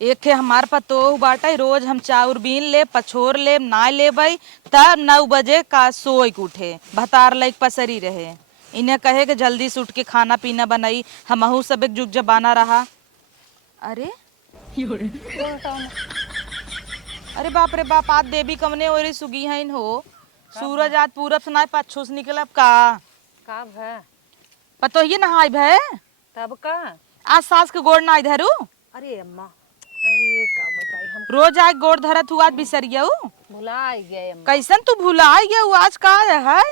एक हमार पतोह बाटे, रोज हम चाउर बीन ले पछोर ले ना लेबई तब 9 बजे का सोई के उठे भतार लाइक पसरी रहे। इन्हें कहे कि जल्दी से उठ के खाना पीना बनाई, हमहू सब एक जुग जबाना रहा। अरे अरे बाप रे बाप, आज देवी कमने ओरी सुगी है हो। सूरज आज पूरब से ना पच्छू से निकलब का का भ पतो ये नहाई भे। तब का आज सास के गोड़ ना धरू, अरे अम्मा, अरे का बताई हम रोज आज गोड़ धरत हूँ, आज बिसरिया भुला गए अम्मा। कैसन तू भूला गया आज का है।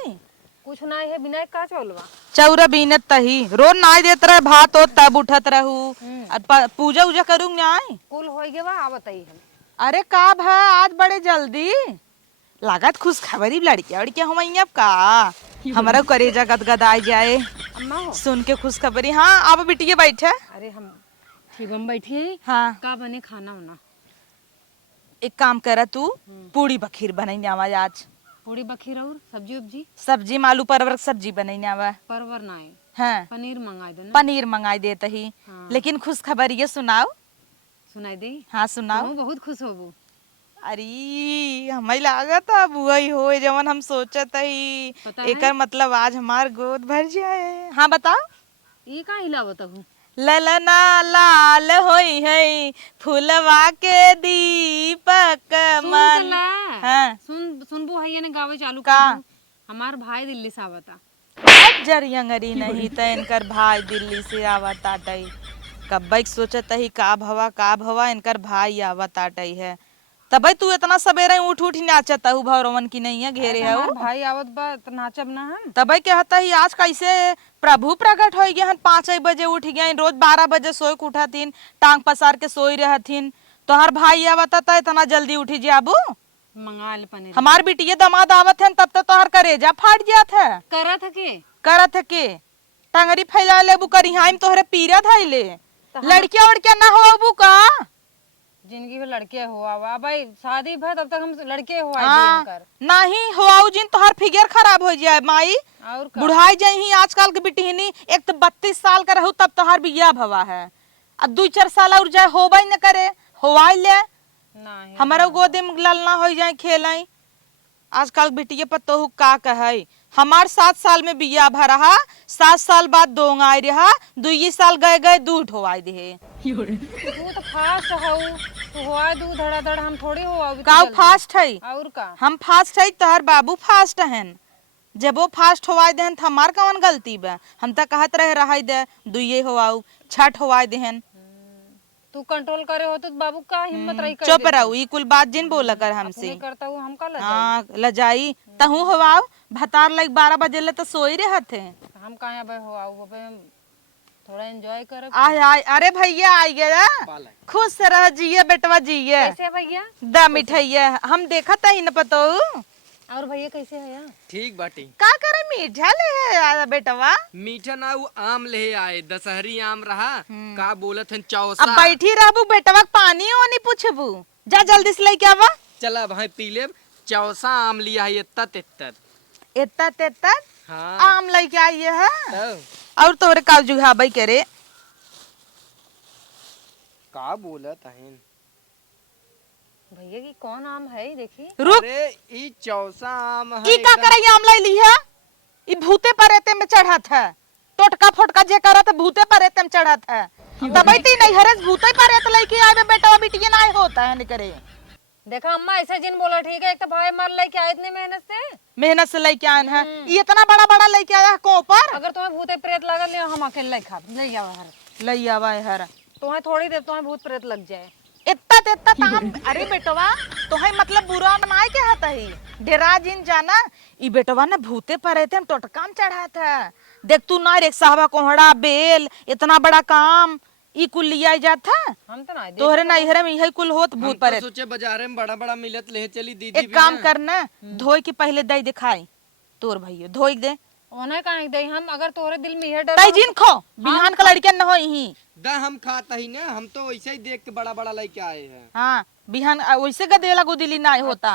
कुछ नहीं है बिना का चलवा चौरा बीनत तही रोज नाई देत रहे भात हो तब उठत रहू। पूजा उजा करूँ न्याय कुल हो गए बा बताई हम। अरे का भा आज बड़े जल्दी लागत खुश खबरी लड़किया उड़किया हम अब का हमारा करेजा गदगदाई जाए अम्मा हो सुन के खुश खबरी। हाँ अब बिटिया बैठे। अरे हम ठीक हम बैठे हाँ का बने खाना होना। एक काम कर तू पूड़ी बखीर बनाई आवाज आज। पूरी बखीर और सब्जी उब्जी सब्जी आलू परवर सब्जी बनाई आवा। परवर ना है हाँ पनीर मंगाई दो ना। पनीर मंगाई देते ही। हाँ। लेकिन खुश खबर ये सुनाओ। सुनाई दे हाँ सुनाओ। तुम बहुत खुश होबू। अरे हमें लागत वही हो जवन हम सोचत ही पता है? एकर मतलब आज हमार गोद भर जाए। हाँ बताओ। ये का हिलावत हूँ ललना लाल होई है फूलवा के दीपक मन। हाँ सुन सुनबू है ने गावे चालू का? कर दूं? हमार भाई दिल्ली से आवता। जरियंगरी नहीं त इनकर भाई दिल्ली से आवत आटई। कब्बई सोचत ही का भवा इनकर भाई आवत आटई है। तब तू इतना सवेरे उठ उठ नाचत हूँ भौरवन की नहीं है घेरे है हमार भाई आवत बा त नाचब ना हम। तब कहता ही आज कैसे प्रभु प्रकट हो गया 5 बजे उठ गया रोज 12 बजे सोए के उठथिन टांग पसार के सोई रहथिन। तोहर भाई आवत था इतना जल्दी उठी जाबू। मंगा ले पनीर हमार बिटिया दामाद आवत है तब तो तोहर करेजा फाट जात है। करत है के करत है के टंगरी फैला लेबू करी हाइम तोहरे पीरा धाइले लड़किया उड़किया ना होबू का। जिंदगी में लड़के हुआ वा भाई शादी भर तब तक हम लड़के हुआ हाँ, कर नहीं होआऊ जिन तोहर फिगर खराब हो जाए माई और का बुढ़ाई जाही आजकल के बिटिहनी। एक तो 32 साल का रहू तब तोहर बिया भवा है। अब 2-4 साल और जाए होबई न करे होवाई ले नहीं हमारे गोदे में ललना हो जाए खेलाई। आजकल बिटिया पतोहू का कहे हमार 7 साल में बिया भरा 7 साल बाद दोंग आई रहा 2 साल गए दूध होवाई दे। तू तो फास्ट हऊ तू हुआ दूध धड़ाधड़ हम थोड़ी हुआ का फास्ट है और का हम फास्ट है तोहर बाबू फास्ट हन। जब वो फास्ट होवाई देहन तो हमार कौन गलती बा। हम तो कहत रहे दे 2 होवाऊ छठ होवाई देहन। तू कंट्रोल करे हो तो बाबू का हिम्मत रही कर चुप रहू ई कुल बात जिन बोला कर हमसे। नहीं करता हूँ हम का लजाई हाँ लजाई तहू होवाऊ भतार लाइक 12 बजे ले तो सोई रहत है। हम कहाँ भाई हुआ थोड़ा एंजॉय कर। आय आय अरे भैया आई गया खुश रह जिये बेटवा जिये कैसे भैया द मिठाइया हम देखत ही न पतो। और भैया कैसे है यार ठीक बाटी का करे मीठा ले है बेटवा। मीठा ना वो आम ले आए दशहरी आम रहा का बोलत हन चौसा। अब बैठी रहबू बेटवा पानी ओनी पूछबू जा जल्दी से लेके आवा। चला भाई पी ले चौसा आम लिया है इतना तितर इतना तेता हाँ आम लेके आइए है तो और तोरे का जुगाबई करे का बोलत हन। भैया की कौन आम है देखी। रुक अरे ई चौसा आम है ई का करे आम ले ली है। ई भूते परेते में चढ़त है टोटका फोटका जे करत भूते परेते में चढ़त है। तबई ती नहीं हरस भूते परेत लेके आवे बेटा बिटिया ना होता है निकरे। देखा अम्मा ऐसे जिन बोला ठीक है एक तो भाई मार लेके आए इतने मेहनत से लेके आए हैं ये इतना बड़ा बड़ा लेके आया को पर। अगर तुम्हें भूत प्रेत लगल ले हम अकेले खा ले जाओ हर ले आवा हर तुम्हें थोड़ी देर तुम्हें भूत प्रेत लग जाए इतना तेता ताम। अरे बेटवा तो है मतलब बुरा बनाए के हता ही डेरा जिन जाना ई बेटवा ना भूते पर थे हम टोटका में चढ़ा था। देख तू ना रे साहबा कोहड़ा बेल इतना बड़ा काम ई कुल लिया जाता हम तो ना तोहरे नैहरे में यही कुल होत भूत पर। सोचे बाजारे में बड़ा बड़ा मिलत ले चली दीदी एक काम करना धोई के पहले दई दिखाई तोर भैया धोई दे ओने काहे दे हम अगर तोरे दिल में यह डर तई जिन खो बिहान का लड़के न होई ही। दा हम खाता ही ना हम तो वैसे ही देख के बड़ा बड़ा लेके आए हैं। हाँ बिहान वैसे गदेला गुदिली ना होता।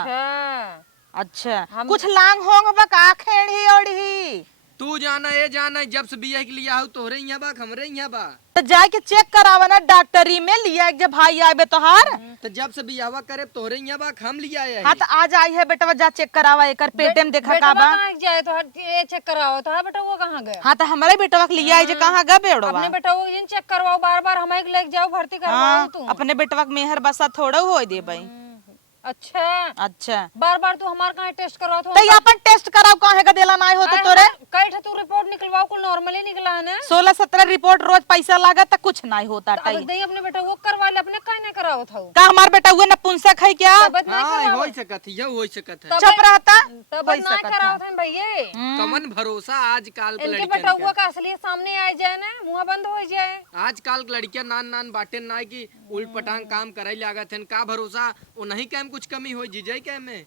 अच्छा अच्छा कुछ लांग होंग बा का खेड़ी ओढ़ी तू जाना ये जाना जब से बिया के लिया हो तोहरे यहाँ बा हमरे यहाँ बा। तो जाके चेक करावा ना डॉक्टरी में लिया जब भाई आए तोहार। तो जब से बियावा करे तोहरे यहाँ बा हम लिया आया हाँ तो आज आई है बेटवा जा चेक करावा एकर पेटे में देखा का बा। कहाँ जाए तो ये चेक कराओ तो बेटा वो कहाँ गया? हाँ तो हमारे बेटवा के लिया जे कहाँ गए बेड़वा। अपने बेटा वो जिन चेक करवाओ बार बार हमें लेके जाओ भर्ती करवाओ हाँ तू। अपने बेटवा के मेहर बसा थोड़ा हो दे भाई। अच्छा अच्छा बार बार तू हमार कहाँ टेस्ट करवाओ तो ये अपन टेस्ट कराओ काहे का देला ना होते तोरे। कई तू रिपोर्ट निकलवाओ कुल नॉर्मली निकला है ना। 16-17 रिपोर्ट रोज पैसा लागत तो कुछ नहीं होता अब टाई। दही अपने बेटा वो करवा ले अपने कहीं नहीं कराओ था। का हमार बेटा हुए नपुंसक है क्या? तबत नहीं हाँ कराओ हो सकत है ये हो सकत है। चुप रहता तबत नहीं कराओ था भैया। कमन भरोसा आजकल के इनके लड़कियन बेटा हुआ का। का असली सामने आ जाए ना मुंह बंद हो जाए। आजकल के लड़कियां नान नान बाटे ना की उल्ट पटांग काम करे लागत है का भरोसा वो नहीं कैम कुछ कमी हो जीजाई कैम में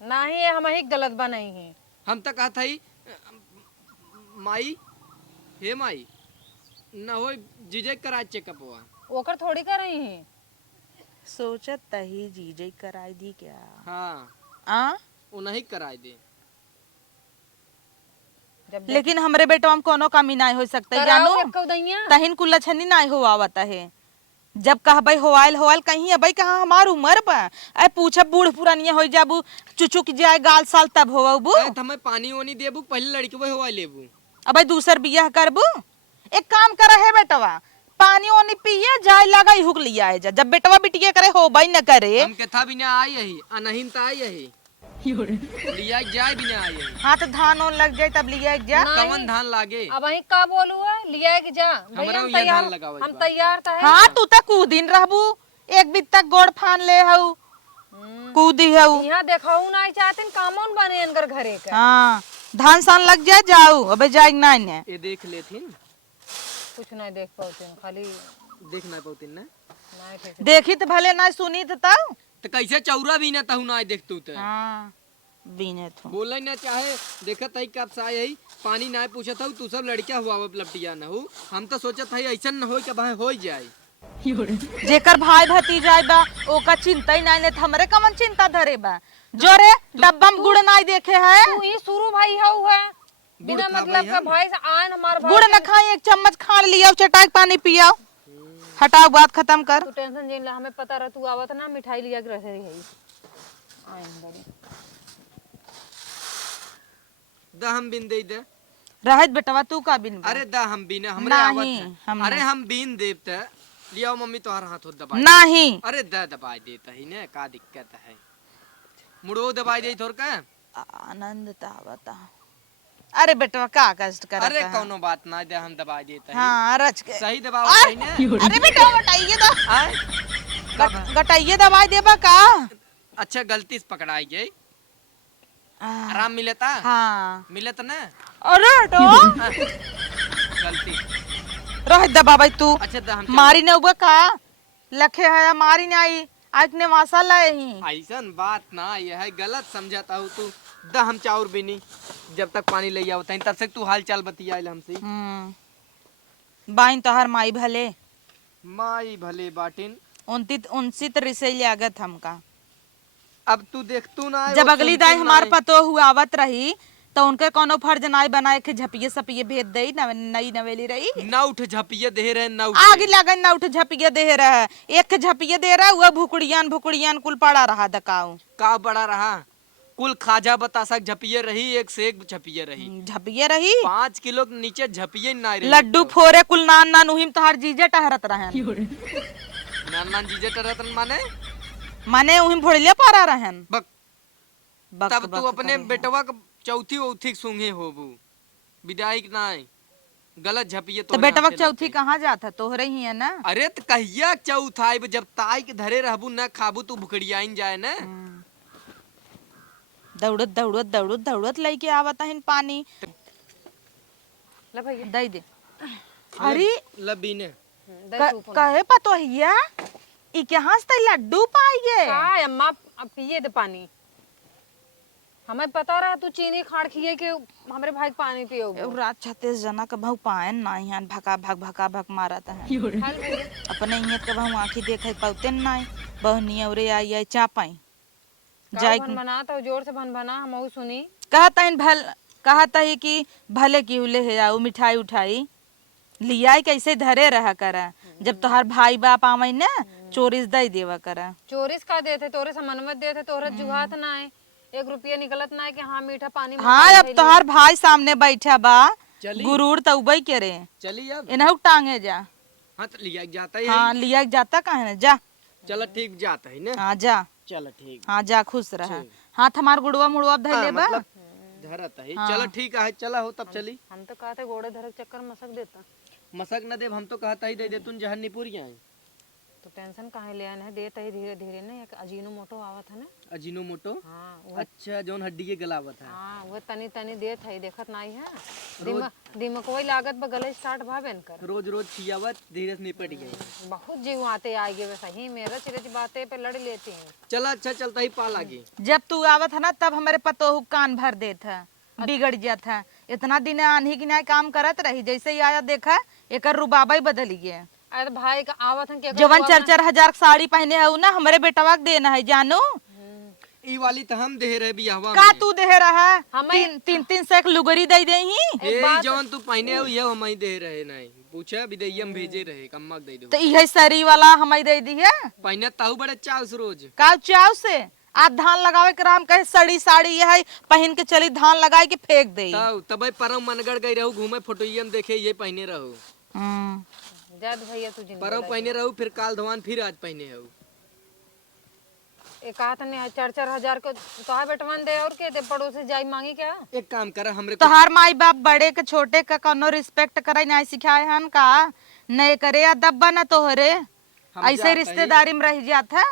नहीं है हम ही गलत बनाई है। हम तक कहत हई माई हे माई न हो जीजाई करा चेकअप हुआ ओकर थोड़ी कर रही है। सोचत तही जीजे कराई दी क्या? हाँ आ? वो नहीं कराए दे। जब लेकिन हमरे बेटवा में कोनो कमी नहीं हो सकता कराओ जानू। एक दैया तहिन कुलछनी नहीं हो आवता है। जब कहबै होवाइल होवाइल कहीं अबै कहाँ हमार उम्र बा। ऐ पूछब बूढ़ पुरानिया हो जाबू चुचुक जाए गाल साल तब होबू। हमें पानी वानी देबू पहले लड़की वो हुआ लेबू अबै दूसर बियाह करबू। एक काम करे है बेटवा पानी वानी पिए जाए लगा हुक लिया है जा। जब बेटवा बिटिया करे होबै न करे। हम कथा बिना आई यही अनहीन ता आई यही लिया जाए बिना आई यही। हाँ तो धान ओन लग जाए तब लिया जा। कवन धान लागे अब वही का बोलू है लिया कि जा भैया हमरो हम ये धान तैयार लगावल हम बा। तैयार था है। हाँ तू तक कूदिन रहबू एक बित तक गोड़ फान ले हऊ कूदी हऊ। यहाँ देखाऊ ना चाहते कामोन बने इनकर घरे का। हाँ धान सान लग जाए जाऊ अबे जाए नहीं ने। ये देख लेथिन कुछ नहीं देख पाते खाली देख ना पाउतिन ना नहीं ठीक देखी तो भले ना सुनी तो तब। तो कैसे चौरा भी ना तहु ना देखतू तो हाँ बीने थू बोले ना चाहे देखत है कब से आई है पानी ना पूछत हूँ तू सब लड़किया हुआ लपटिया न हो हम तो सोचत है ऐसा न हो कि भाई हो जाए। जेकर भाई भतीजा बा ओका चिंता ही नहीं लेत हमरे कमन चिंता धरे बा। जोरे डब्बा में गुड़ नहीं देखे है। तू ही शुरू भाई है बिना खा मतलब भाई का हम। भाई से आन हमार भाई गुड़ न खाई एक चम्मच खा लिया चटाई पानी पिया हटाओ बात खत्म कर। तू टेंशन जिन ला हमें पता रह तू आवत ना मिठाई लिया के रहे है आइन बड़ी दा हम बिन दे दे रहत बेटवा तू का बिन बा? अरे दा हम बिन हमरे नहीं, आवत हम है। अरे नहीं। हम बिन देवते लिया मम्मी तोहर हाथ दबा नहीं अरे दा दबाई देता ही ने का दिक्कत है मुड़ो दबाई दे थोर का आनंद तावता। अरे बेटवा का कष्ट कर। अरे कोनो बात ना दे हम दबाई देता है हाँ रच के। सही दबाओ सही ने अरे बेटा गटाइए दो आए गटाइए दवाई देबा का। अच्छा गलती से पकड़ाई गई आ, आराम मिलता हाँ मिलत ना अरे तो हाँ, गलती रह दबा भाई तू अच्छा दा हम मारी ने उबा का लखे है मारी नहीं आई आज ने वासा लाए ही। ऐसन बात ना ये है गलत समझाता हूँ तू दा हम चाउर भी नहीं जब तक पानी ले आवत है तब तक तू हाल चाल बतियाइल हमसे बाइन तोहर माई भले माई भले बाटिन उनसी रिसे लागत हमका। अब तू देख तू ना जब अगली दाई हमार पतो हुआ आवत रही तो उनके कोनो फर्ज नाई बनाए के झपिए सपिए भेज दई नई नवेली रही ना उठ झपिए दे रहे ना उठ आगे लगन ना उठ झपिए दे रहा एक झपिए दे रहा वो भुकड़ियान कुल पड़ा रहा दकाऊ का बड़ा रहा कुल खाजा बतासा झपिए रही एक से एक झपिए रही झपिए रही 5 किलो के नीचे झपिए ना रही लड्डू फोरे कुल नान नान उहिम तोहार जीजे टहरत रहन नान नान जीजे टरतन माने माने उहिम भोड़िया पारा रहन। बक बक तब बक तू अपने करे बेटवा का चौथी औथी सूंघे होबू विदाई के नाई गलत झपिए तो बेटवा के चौथी कहाँ जाता तोहरे ही है ना। अरे तो कहिया चौथाई जब ताई के धरे रहबू न खाबू तू भुखड़ियाइन जाए न दौड़त दौड़त दौड़त दौड़त लेके आवता है पानी ले भैया दई दे। अरे लबीने दे तू कहे पतो हिया ई के हंसते लड्डू पाइए। का अम्मा अब पिए दे पानी हमें पता रहा तू चीनी खाड़ खिए के हमरे भाई के पानी पियो रात 36 जना का भाऊ पायन नहीं हन भका भक मारत है अपने इयत के भाऊ आंखी देखे पाउते नहीं बहनी औरे आई चापाई जाई भन बना तो जोर से भन बना हम सुनी कहता इन भल कहता ही कि भले की ले है आओ मिठाई उठाई लिया कैसे धरे रहा करा, जब तोहार भाई बाप आवे ना चोरिस दे देवा करा। चोरिस का देते तोरे समनमत देते तोरे जुहात ना है, 1 रुपया निकलत ना है कि हाँ मीठा पानी हाँ अब तोहार भाई सामने बैठा बा, चली गुरूर तउबई करे चली अब इनहु टांगे जा। हाँ तो लिया जाता ही हाँ लिया जाता कहे ना, जा चलो ठीक जाता है ना। हाँ जा, चलो ठीक हाँ जा खुश रहा। हाथ हमार गुड़वा मुड़वा धर ले बा। मतलब धरत है। चलो ठीक है, चला हो तब चली। हम तो कहते गोड़े धरक चक्कर मसक देता, मसक न देव, हम तो कहता ही दे दे तुम जहर निपुरिया है। तो टेंशन काहे ले आना है, देता ही धीरे धीरे ना। एक अजीनो मोटो आवत है ना, अजीनो मोटो। हाँ अच्छा जौन हड्डी के गलावत है। हाँ वो तनी तनी देत है, देखत नहीं है। दिमाग वही लागत बा गले स्टार्ट भावेन कर, रोज रोज खियावत धीरे से निपट गई। बहुत जीव आते आएगे वैसा ही मेरा चिरच बातें पे लड़ लेती हैं। चला अच्छा चलता ही पा लागे। जब तू आवत है ना तब हमारे पतोहू कान भर देत है, बिगड़ जात है। इतना दिन आन्ही की काम करत रही, जैसे ही आया देखा एक रुबाबा ही बदल गया। अरे भाई का आवत है जवन 4-4 हजार साड़ी पहने है ना हमारे बेटवा के देना है जानू। ई वाली तो हम दे रहे बियाहवा का में। तू दे रहा है हमें- 3-3 से एक लुगरी दे दे ही। ए जौन तू पहने हो ये हम ही दे रहे नहीं, पूछा विदेयी हम भेजे रहे कम्मा दे दो। तो यही सरी वाला हमारी दे दी है। पहने ताऊ बड़े चाव से रोज। का चाव से आप धान लगावे के राम कहे सड़ी साड़ी ये है पहन के चली धान लगाए के फेंक दे। तब परम मनगढ़ गई रहू घूमे फोटोइया में देखे ये पहने रहू। जाद भैया तू जिंदा परम पहने रहू फिर काल धवान फिर आज पहने हो। एक हाथ ने 4-4 हजार को तो बेटवन दे और के दे, पड़ोसी जाई मांगी क्या। एक काम कर हमरे तोहार माई बाप बड़े के छोटे का कोनो रिस्पेक्ट करे नहीं सिखाए हन का, नहीं करे अदब बना तोहरे ऐसे रिश्तेदारी में रह जात है।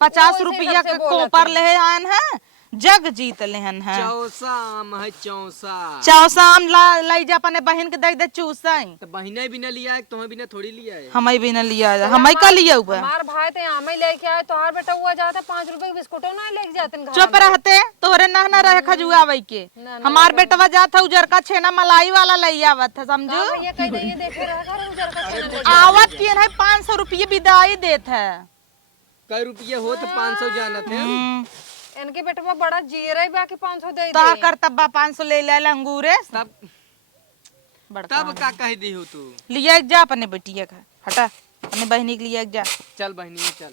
50 रुपया के कोपर ले आन है, जग जीत लेहन है। चौसा आम है चौसा। चौसा आम लाई जा अपने बहन के दे दे चूसाई। तो बहिने भी न लिया है, तुम्हें भी न थोड़ी लिया है। हमें भी न लिया, हमें का लिया हुआ। हमार भाई तो आमे लेके आए, तोहार बेटा हुआ जाता 5 रुपए के बिस्कुटो ना लेके जाते घर। चुप रहते तोहरे ना रहे खजुआवे के। हमार बेटवा जात है उजर का छेना मलाई वाला लई आवत है समझो। भैया कह दे ये देखे रहा कर उजर का छेना लेके। आवत की है 500 रुपये विदाई देत है। कई रुपये हो तो 500 जानत है। इनके बेटवा बड़ा जीरे बाकी 500 दे तो दे। कर तब्बा 500 ले ले अंगूरे तब बड़का तब का कह दी हो तू। लिया एक जा अपने बेटिया का, हटा अपने बहनी के लिए एक जा। चल बहनी चल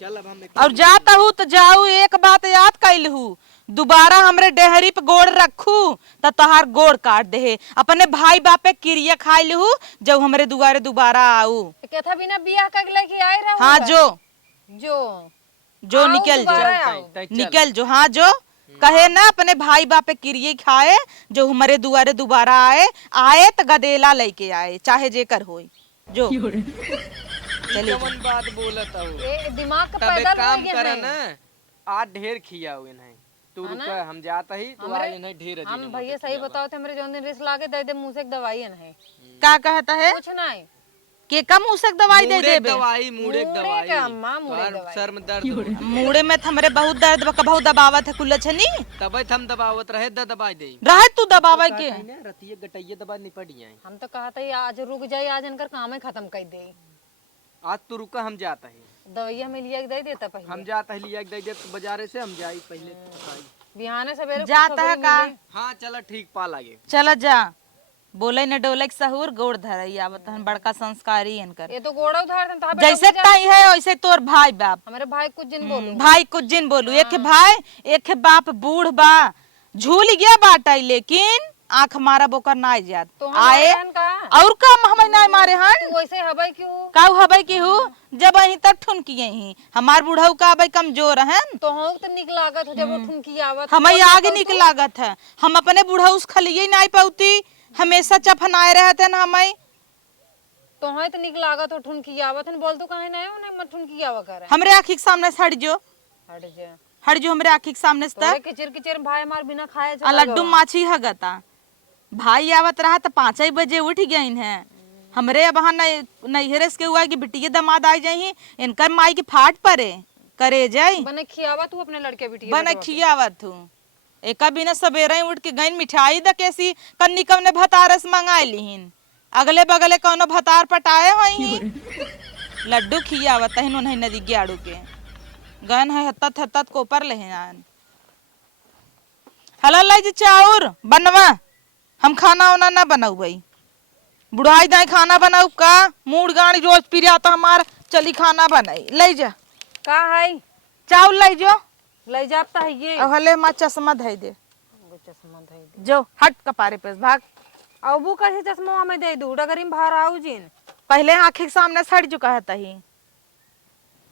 चल अब हम और जाता हूँ तो जाऊ एक बात याद कैल हूँ, दोबारा हमरे डेहरी पे गोड़ रखू तो तोहार गोड़ काट दे। अपने भाई बापे क्रिया खाई लू जब हमरे दुआरे दोबारा आऊ। कहता बिना बियाह कर लेके आए रहा। हाँ जो आओ निकल दोबारा जो आओ। निकल जो। हाँ जो कहे ना अपने भाई बापे क्रिया खाए जो हमारे दुआरे दोबारा आए तो गदेला लेके आए चाहे जेकर होई जो। चलिए कौन बात बोलत हो। ए दिमाग का तब एक पैदल काम हो गया कर है। ना, आज ढेर खिया हुए नहीं तू रुका, हम जाता ही तू आज नहीं ढेर। हम भैया सही बताओ थे मेरे जोन दिन रिस लागे दे दे मुंह से एक दवाई है नहीं का कहता है कुछ नहीं के कम उसक दवाई दे देबे। दवाई मुड़े दवाई का अम्मा मुड़े तोहार दवाई। सर में दर्द मुड़े में हमरे बहुत दर्द बा, बहुत दबावत है कुल छनी तब हम दबावत रहे दबाई दे। रहे तू दबावे के। रतिये गटइये दबा निपट जाए। हम तो कहते ही आज रुक जाए, आज इनकर काम ही खत्म कर दे। आज तू रुका, हम जाता है। दवाइया में लिया के दे देता पहले। हम जाता है लिया दे दे बाजारे से, हम जाई पहले खाई। बिहाने सवेरे जाता है का हाँ चला ठीक पा लागे। चला जा बोले न डोले के सहूर गोड़ धरई आवत हन बड़का संस्कारी इनकर। ये तो गोड़ा उधार देता है। जैसे ताई है वैसे तोर भाई बाप। हमारे भाई कुछ दिन बोलू भाई कुछ जिन बोलू, एक है भाई एक है बाप बूढ़ बा झूल गया बाटा लेकिन आंख मारा बोकर ना जात तो हम आए बहन का और का हम ना मारे हन तू वैसे हवाई क्यों काऊ हबै की हूँ जब अही तक ठुनकिए ही हमार बुढ़ऊ का अबै कमजोर हन तो हम तो निक लागत हो जब वो ठुनकी आवत हम आगे निक लागत है। हम अपने बुढ़ऊ खलिए नहीं पाती, हमेशा चफनाए रहते न हमें। तो है तो निक लागत हो ठुनकी आवत है, बोल तो काहे नहीं हो ना ठुनकी आवा करे। हमरे आँखी के सामने से हट जा हट जो हमरे आँखी के सामने से तोरे किचर किचर भाई हमार बिना खाए आ चला लड्डू माछी हगता भाई आवत रहा तो 5 बजे उठ गई है। हमरे अब नैहरे के हुआ कि बिटिया दमाद आई जाही इनकर माई की फाट परे करे जाई बने खियावा तू अपने लड़के बिटिया बने खियावत हूँ। एक बिना सवेरे उठ के गई मिठाई द कैसी कन्नी कवने भतारस मंगाए लीन अगले बगले कौनो भतार पटाए हुई लड्डू खियावत है नहीं नदी ग्याड़ू के गन है हत्तत हत्तत कोपर लेहन हला लाई जी चाउर बनवा, हम खाना वाना ना बनाऊ भाई। बुढ़ाई दाई खाना बनाऊ का, मूड गाड़ी रोज पी आता हमारा, चली खाना बनाई ले जा। का है चाउर लाई जो, ले जाता है ये अब हले माँ चश्मा धई दे, चश्मा धई दे। जो हट कपारे पे भाग। अबू कैसे चश्मा में दे दू डगरी में बाहर आऊ जिन पहले आँखी के सामने सड़ चुका है तही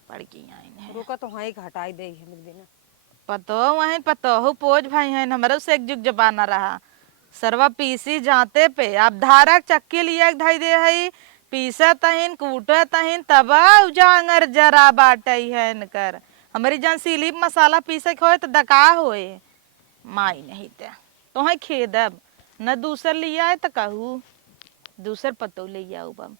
पड़ गई है। रुका तो वहीं घटाई दे है लिख देना। पतो वहीं पतो हो पोज भाई है हमारे से एक जुग जबाना रहा सरवा पीसी जाते पे अब धारक चक्की लिया धाई दे है पीसा तहिन कूटे तहिन तबा उजांगर जरा बाटई है इनकर हमारी जान सीली मसाला पीसे खोए तो डका होए माई नहीं ते तो है खेदब न दूसर लिया है तो कहू दूसर पतो ले आओ बम।